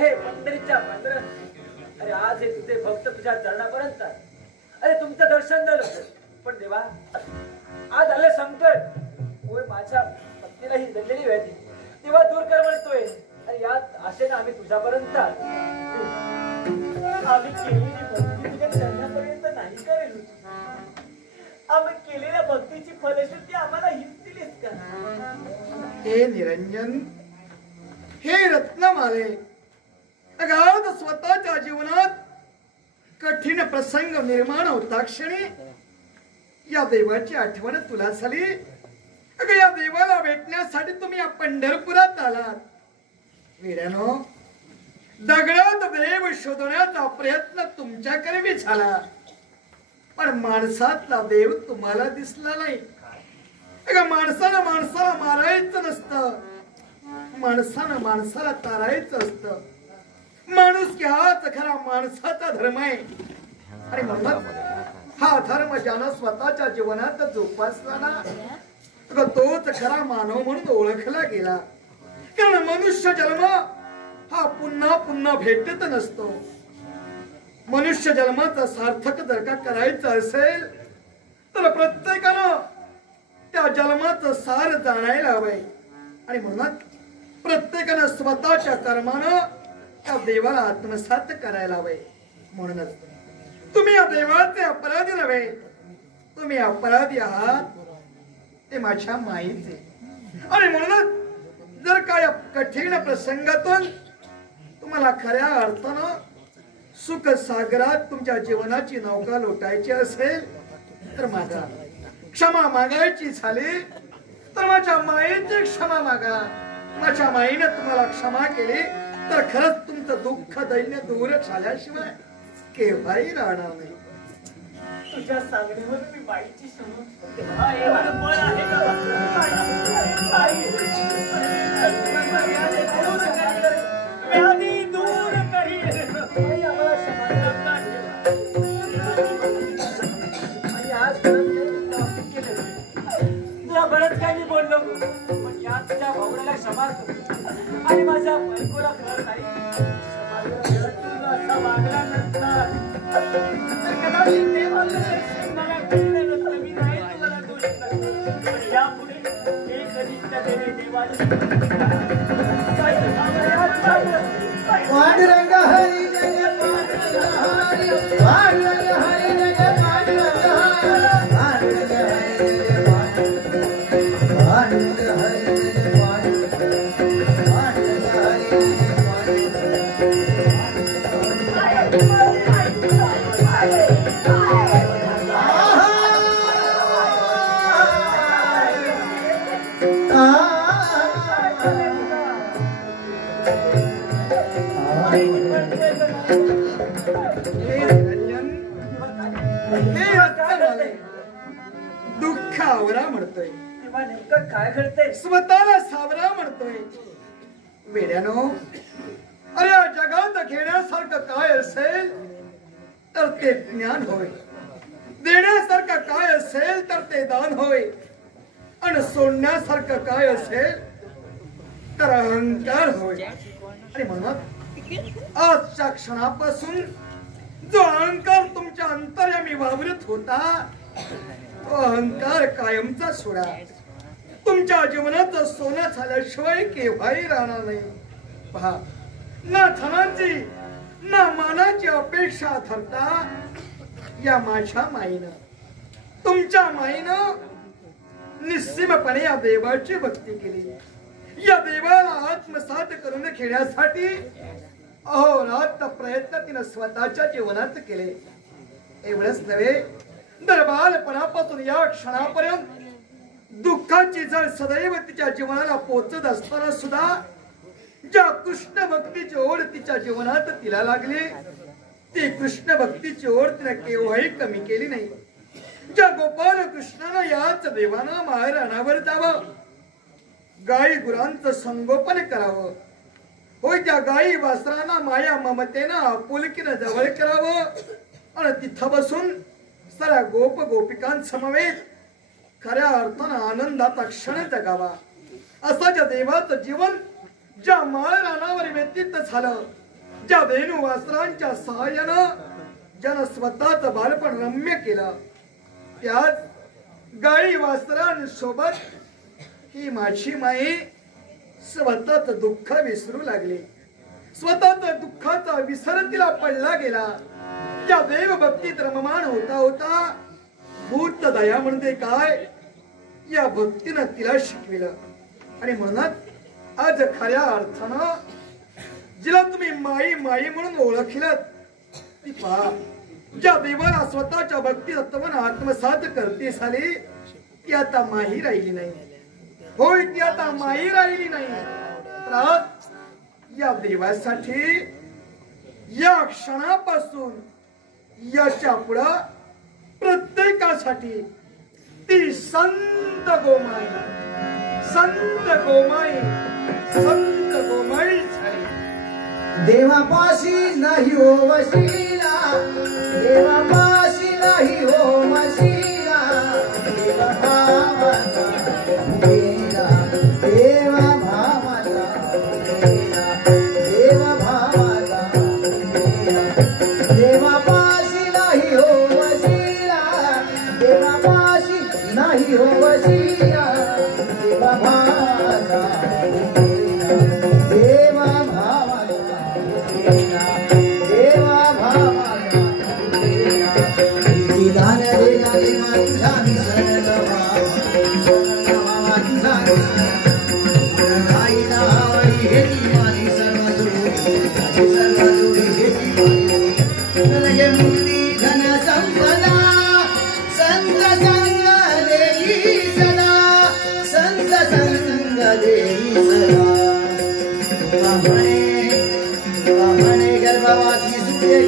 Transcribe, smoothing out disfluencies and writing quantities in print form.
हे पंढरीच्या पांडुरंग, अरे आज हे तुझे भक्त तुझ्या चरणापर्यंत, अरे तुमचं दर्शन झालं, पण देवा आज आले सांगतोय होय माझ्या पत्नीला ही जडलेली व्याधी तेव्हा दूर कर म्हणतोय, अरे यात आशेनं आम्ही तुझ्यापर्यंत आम्ही केलेली भक्ती तुझ्या चरणापर्यंत नाही करेल, आम्ही केलेल्या भक्तीची फलश्रुती आम्हाला हीच दिलीस का? हे निरंजन, हे रत्नमाले, अगाध स्वतःच्या जीवनात कठीण प्रसंग निर्माण होता क्षणी या देवाची आठवण तुला झाली. अगं या देवाला भेटण्यासाठी तुम्ही या पंढरपुरात आलात. वेड्यानो, दगडात देव शोधण्याचा प्रयत्न तुमच्याकडे बी झाला, पण माणसातला देव तुम्हाला दिसला नाही. अगं माणसानं माणसाला मारायचं नसतं, माणसानं माणसाला तारायचं असतं. माणूस की हाच खरा माणसाचा धर्म आहे. आणि म्हणून हा धर्म ज्यानं स्वतःच्या जीवनात जोपासला ना तोच खरा मानव म्हणून ओळखला गेला. कारण मनुष्य जन्म हा पुन्हा पुन्हा भेटत नसतो. मनुष्य जन्माचा सार्थक जर का करायचं असेल तर प्रत्येकानं त्या जन्माचं सार जाणायला हवंय. आणि म्हणून प्रत्येकानं स्वतःच्या कर्मानं त्या देवाला आत्मसात करायला हवे. म्हणूनच तुम्ही या देवाचे अपराधी नव्हे, तुम्ही अपराधी आहात ते माझ्या माईचे. आणि म्हणूनच जर का या कठीण प्रसंगातून तुम्हाला खऱ्या अर्थानं सुख सागरात तुमच्या जीवनाची नौका लोटायची असेल तर मागा. क्षमा मागायची झाली तर माझ्या माईची क्षमा मागा. माझ्या माईने तुम्हाला क्षमा केली तर खरंच तुमचं दुःख दैन्य दूर झाल्याशिवाय केव्हाही राहणार नाही. तुझ्या सांगण्यावर मी बाईची समज बळ आहे का? व्याधी दूर करी आम्हाला क्षमा. आणि आज तुला बरंच काही मी बोललो, पण या तुझ्या भावड्याला क्षमा कर आणि माझ्या बायकोला कळत नाही. असा वागला नसता तर कदाचित देवाचं मला कळलं नसतं. मी नाही तुला दोष करतो, पण यापुढे हे कनिष्ठ देणे देवाला पांडुरंग हरी जय पांडुरंग हरी, पांडुरंग हरी जय पांडुरंग हरी, पांडुरंग हरी जय पांडुरंग, पांडुरंग हरी जय पांडुरंग, पांडुरंग हरी दुःख आवरा म्हणतोय, नेमकं काय घडतंय? स्वतःला सावरा म्हणतोय. वेड्यानो, अरे या जगात घेण्यासारखं काय असेल तर ते ज्ञान होय, देण्यासारखं काय असेल तर ते दान होय, आणि सोडण्यासारखं काय असेल तर अहंकार होय. आणि म्हणून आजच्या क्षणापासून जो अहंकार तुमच्या अंतर्यामी वावरत होता तो अहंकार कायमचा सोडा. तुमच्या जीवनाचं सोनं झाल्याशिवाय केव्हाही राहणार नाही. पहा, ना धनाची ना मानाची अपेक्षा धरता या माझ्या माईनं, तुमच्या माईनं निस्सीमपणे या देवाची भक्ती केली. या देवाला आत्मसात करून घेण्यासाठी अहोरात्र प्रयत्न तिनं स्वतःच्या जीवनात केले. एवढंच नव्हे, दरबारपणापासून या क्षणापर्यंत दुःखाची जर सदैव तिच्या जीवनाला पोचत असताना सुद्धा ज्या कृष्ण भक्तीची ओढ तिच्या जीवनात तिला लागली ती कृष्ण भक्तीची ओढ तिने केव्हाही कमी केली नाही. ज्या गोपाल कृष्णानं याच देवानं माहेराणावर जावं, गाई गुरांचं संगोपन करावं, होय त्या गाई वासरांना माया ममतेनं आपुलकीनं जवळ करावं आणि तिथं बसून साऱ्या गोप गोपिकांसमवेत खऱ्या अर्थानं आनंदाचा क्षण जगावा, असं ज्या देवाचं जीवन ज्या माळरानावर व्यतीत झालं ज्या वेणू वासरांच्या सहाय्यानं ज्यानं स्वतःच बालपण रम्य केलं, त्याच गाई वासरांसोबत ही माझी माई स्वतःच दुःख विसरू लागली. स्वतःच दुःखाचा विसर तिला पडला गेला. त्या देव भक्तीत रममाण होता होता भूत दया म्हणजे काय या भक्तीनं तिला शिकविलं. आणि म्हणूनच आज खऱ्या अर्थानं जिला तुम्ही माई माई म्हणून ओळखलं ती पहा, ज्या देवाला स्वतःच्या भक्ती तत्वानं आत्मसात करते झाली ती आता माही राहिली नाही. होय, ती आता माही राहिली नाही. तर या देवासाठी या क्षणापासून याच्या पुढं प्रत्येकासाठी ती संत गोमाई, संत गोमाई, संत गोमाई झाली. देवापाशी नाही हो वशिला, देवापाशी नाही हो वशिला, देवा भावाचा मुलगा, देवा भावाचा मुलगा, देवा भावाचा मुलगा. देवापाशी नाही हो वशिला, देवापाशी नाही हो वशिला, देवा भावाचा मुलगा, देवा दान देना देवा तुझा निसर्ग भावा तुझा काही नावाई हेती मारी सर्व जोडी हेती मारी मुक्ती धन संपदा संत संग देई सदा, संत संग देई सदा. म्हणे गर्भवासी सुखे